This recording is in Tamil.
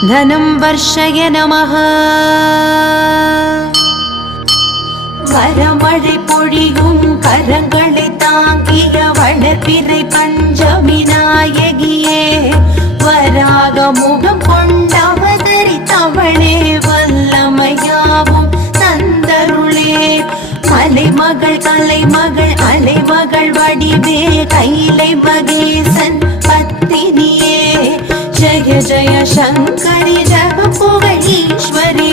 धनं वर्षय नमः வரமழை பொழியும் கரங்களை தாங்கிய வளர்பிறை பஞ்சமி நாயகியே வராக முகம் கொண்டவதரித்தவளே வல்லமையாவும் தந்தருளே மலைமகள் கலைமகள் அலைமகள் வடிவே கைலை மகேசன் பத்தினியே जय जय शंकरी जग पुगळीश्वरी